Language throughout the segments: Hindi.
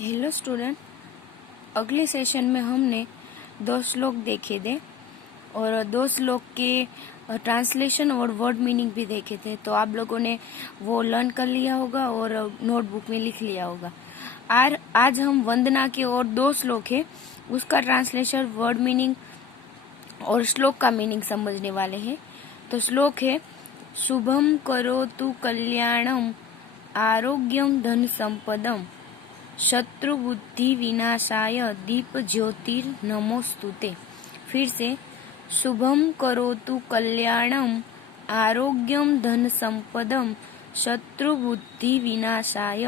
हेलो स्टूडेंट, अगले सेशन में हमने 2 श्लोक देखे थे और 2 श्लोक के ट्रांसलेशन और वर्ड मीनिंग भी देखे थे। तो आप लोगों ने वो लर्न कर लिया होगा और नोटबुक में लिख लिया होगा। आज हम वंदना के और 2 श्लोक है, उसका ट्रांसलेशन, वर्ड मीनिंग और श्लोक का मीनिंग समझने वाले हैं। तो श्लोक है, शुभम करोतु कल्याणम आरोग्यम धन संपदम शत्रु बुद्धि विनाशाय दीप ज्योतिर्नमोस्तुते। फिर से, शुभम करोतु कल्याणम आरोग्यम धन संपदम शत्रु बुद्धि विनाशाय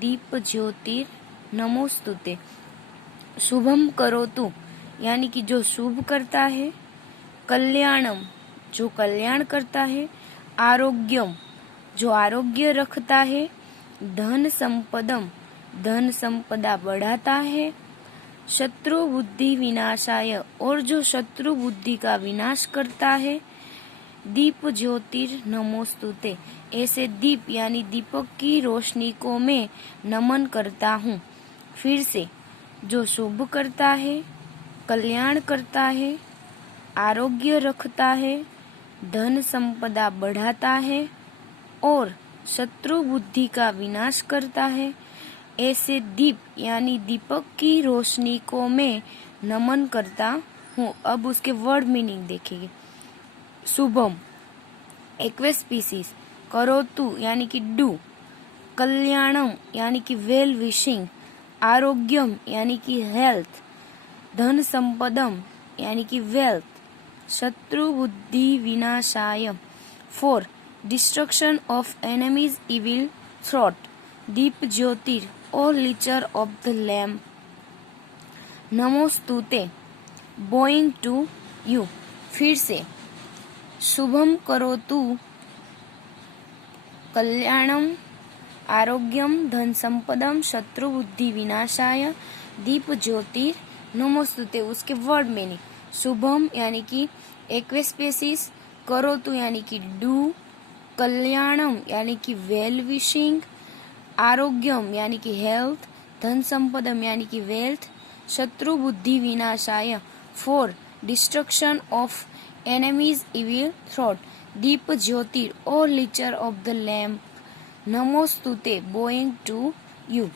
दीप ज्योतिर्नमोस्तुते। शुभम करोतु यानी कि जो शुभ करता है, कल्याणम जो कल्याण करता है, आरोग्यम जो आरोग्य रखता है, धन संपदम धन संपदा बढ़ाता है, शत्रु बुद्धि विनाशाय और जो शत्रु बुद्धि का विनाश करता है, दीप ज्योतिर्नमोस्तुते ऐसे दीप यानी दीपक की रोशनी को मैं नमन करता हूँ। फिर से, जो शुभ करता है, कल्याण करता है, आरोग्य रखता है, धन संपदा बढ़ाता है और शत्रु बुद्धि का विनाश करता है, ऐसे दीप यानी दीपक की रोशनी को मैं नमन करता हूँ। अब उसके वर्ड मीनिंग देखेंगे। शुभम एक्वेस स्पीसीज, करोतु यानी कि डू, कल्याणम यानी कि वेल विशिंग, आरोग्यम यानी कि हेल्थ, धन संपदम यानी कि वेल्थ, शत्रु बुद्धि विनाशाय for destruction of enemies evil throat, दीप ज्योतिर or lighter of the lamp, नमोस्तुते बोइंग टू यू। फिर से, शुभम करोतु कल्याणम आरोग्यम धन संपदम शत्रु बुद्धि विनाशाय दीप ज्योतिर नमोस्तुते। उसके वर्ड मीनिंग, शुभम यानी कि एक्वेस स्पीसीज, करोतु यानी कि डू, कल्याणम यानी कि वेल विशिंग, आरोग्यम यानी कि हेल्थ, धन संपदम यानी कि वेल्थ, शत्रु बुद्धि विनाशाय for destruction of enemies evil throat, दीप ज्योतिर or lighter of the lamp, नमोस्तुते बोइंग टू यू।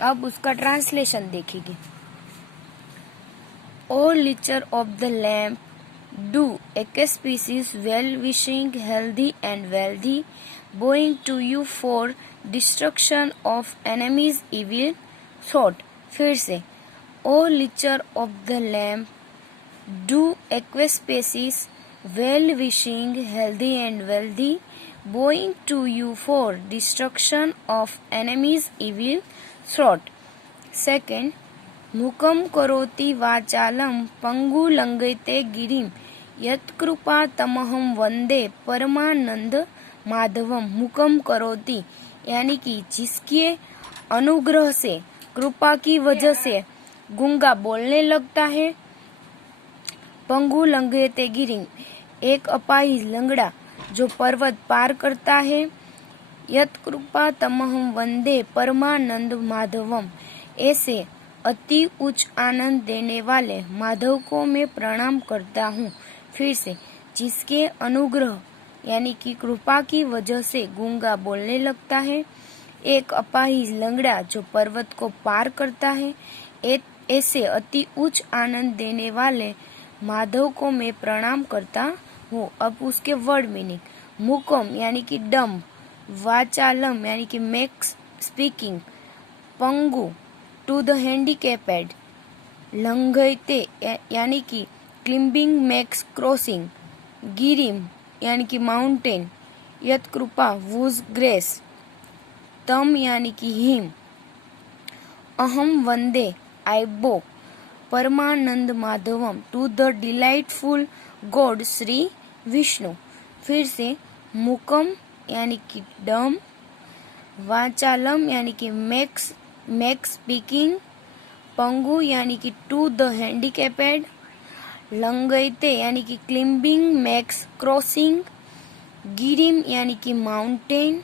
अब उसका ट्रांसलेशन देखेंगे। Or lighter of the lamp do auspicious well wishing healthy and wealthy bowing to you for destruction of enemies evil thought. फिर से, O lighter of the lamp do auspicious well wishing healthy and wealthy bowing to you for destruction of enemies evil thought. Second, मुकम करोति वाचालम पंगु लंघयते गिरिम यत्कृपा तमहम वंदे परमानंद माधवम। मुकम करोति यानी कि जिसके अनुग्रह से, कृपा की वजह से गूंगा बोलने लगता है, पंगु लंघयते गिरिम एक अपाहिज लंगड़ा जो पर्वत पार करता है, यत्कृपा तमहम वंदे परमानंद माधवम ऐसे अति उच्च आनंद देने वाले माधव को मैं प्रणाम करता हूँ। फिर से, जिसके अनुग्रह यानी कि कृपा की वजह से गूंगा बोलने लगता है, एक अपाहिज लंगड़ा जो पर्वत को पार करता है, ऐसे अति उच्च आनंद देने वाले माधव को मैं प्रणाम करता हूँ। अब उसके वर्ड मीनिंग, मुकम यानी कि डम्ब, वाचालम यानी कि मेक्स स्पीकिंग, पंगु टू द हैंडीकैप्ड, लंघयते यानी कि क्लिम्बिंग मेक्स क्रॉसिंग, गिरिम यानी कि माउंटेन, यत्कृपा वुज ग्रेस, तम यानी कि हिम, अहम वंदे आई बो परमानंद माधवम to the delightful god Shri Vishnu. फिर से, मुकम यानी कि डम, वाचालम यानी कि मेक्स स्पीकिंग, पंगु यानी कि टू द हैंडीकैप्ड, लंघयते यानी कि क्लिम्बिंग मैक्स क्रॉसिंग, गिरिम यानी कि माउंटेन,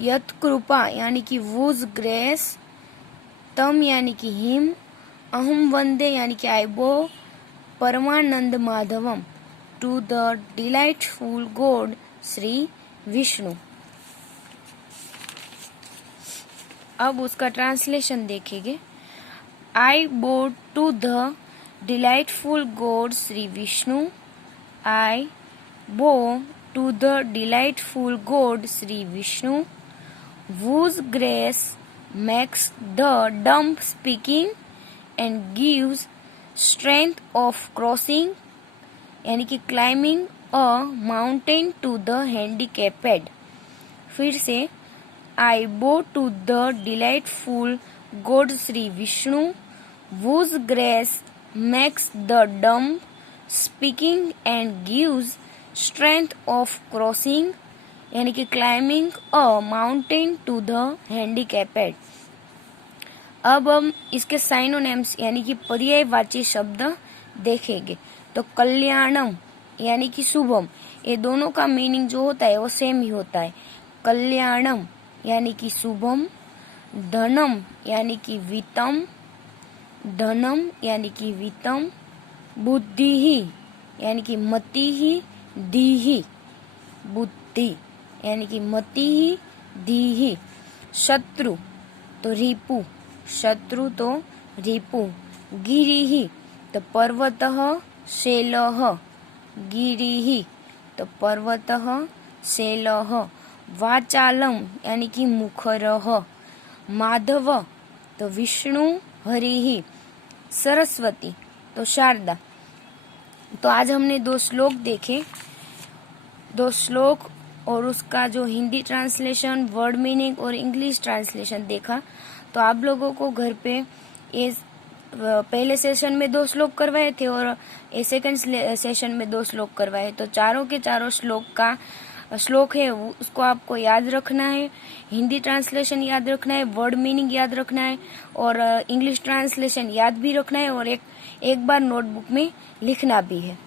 यत्कृपा यानी कि वुज ग्रेस, तम यानी कि हिम, अहम वंदे यानी कि आई बो परमानंद माधवम to the delightful god Shri Vishnu. अब उसका ट्रांसलेशन देखेंगे। I bow to the delightful god Shri Vishnu. I bow to the delightful god Shri Vishnu, whose grace makes the dumb speaking and gives strength of crossing यानी कि climbing a mountain to the handicapped। फिर से I bow to the delightful God Sri Vishnu, whose grace makes the dumb speaking and gives strength of crossing यानी कि climbing a mountain to the handicapped. अब हम इसके साइनोनिम्स यानी कि पर्यायवाची शब्द देखेंगे। तो कल्याणम यानी कि शुभम, ये दोनों का मीनिंग जो होता है वो सेम ही होता है। कल्याणम यानी कि शुभम, धनम यानी कि वित्तम, धनम यानी कि वित्तम, बुद्धि ही यानी कि मति ही, दी ही बुद्धि यानी कि मति ही, दी ही, शत्रु तो रिपु, शत्रु तो रिपु, गिरि ही तो पर्वतः, शैलः, गिरि ही तो पर्वतः, शैलः, वाचालम यानी कि मुखरः, माधव तो विष्णु, हरि ही, सरस्वती तो शारदा। तो आज हमने 2 श्लोक देखे, 2 श्लोक और उसका जो हिंदी ट्रांसलेशन, वर्ड मीनिंग और इंग्लिश ट्रांसलेशन देखा। तो आप लोगों को घर पे ये पहले सेशन में 2 श्लोक करवाए थे और ये सेकंड सेशन में 2 श्लोक करवाए। तो चारों के चारों श्लोक है उसको आपको याद रखना है, हिंदी ट्रांसलेशन याद रखना है, वर्ड मीनिंग याद रखना है और इंग्लिश ट्रांसलेशन याद भी रखना है और एक बार नोटबुक में लिखना भी है।